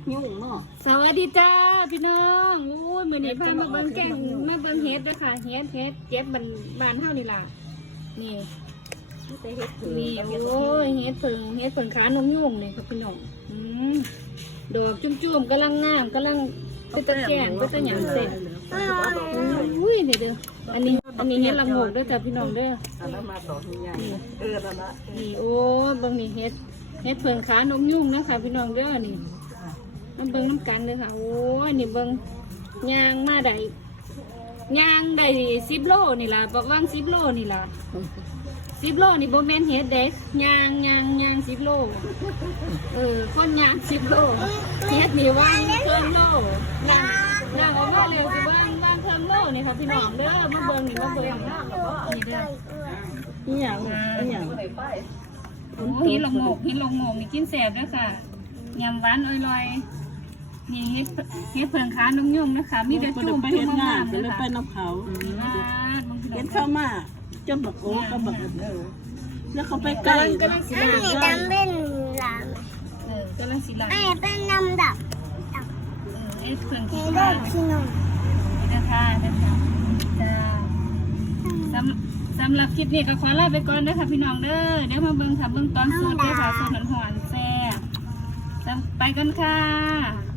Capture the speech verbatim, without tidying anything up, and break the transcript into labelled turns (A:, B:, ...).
A: ยุ่งเนาะ
B: สวัสดีจ้าพี่น้องอู้ยมื้อนี้พามาเบิ่งแกงมาเบิ่งเฮ็ดด้วยค่ะเฮ็ดเฮ็ดเจ็บบ้านบ้านเฮานี่ล่ะนี่นี่โอ้ยเฮ็ดเพิ่งเฮ็ดเพิ่งขานมยุ่งนี่ค่ะพี่น้องอืมดอกจุ่มๆกำลังงามกำลังเป็นตะแกงเป็นตะหยังเสร็จอุ้ยนี่เด้ออันนี้อันนี้เฮ็ดละโงกด้วยจ้ะพี่น้องเด้ออันนั้นมาดอกใหญ่เออนั่นละนี่โอ้ยเบิ่งนี่เฮ็ดเฮ็ดเพิ่งขานมยุ่งนะคะพี่น้องเด้อนี่มันเบิ่งน้ำกันเลยค่ะโอ้ยนี่เบิ่งยางมาได้ยางได้สิบโลนี่ล่ะบอกว่างสิบโลนี่ล่ะสิบโลนี่โบแมนเฮ็ดเด็กยางยางยางสิบโลเออคนยางสิบโลเฮ็ดนี่ว่างเครื่องโลยางยางออกมาเร็วสิว่างว่างเครื่องโลนี่ค่ะพี่น้องเด้อมาเบิ่งนี่มาเบิ่งนี่เด้อนี่อย่างนี่อย่างหินลงโงกหินลงโงกนี่กินแสบด้วยค่ะยำหวานอร่อยนี่เฮ็ดเฮ็ดเพิ่งขานมยุ่งนะคะมีแต่จุ่มจุ่มมากๆเลยค่ะไปน้ำเขาเห็นเข้ามาจนแบบโอ้ก็แบบแล้วเขาไปใกล้ก็นั่งสีดำดำเป็นลามเออก็นั่งสีดำไอ้เป็นน้ำดับเออเฮ็ดเพิ่งกินได้พี่น้องนะคะนะคะจ้าสำสำหรับคลิปนี้ก็ขอลาไปก่อนนะคะพี่น้องเด้อเดี๋ยวมาเบิ่งค่ะเบิ่งตอนสดด้วยค่ะสดหอนๆแซ่บไปกันค่ะ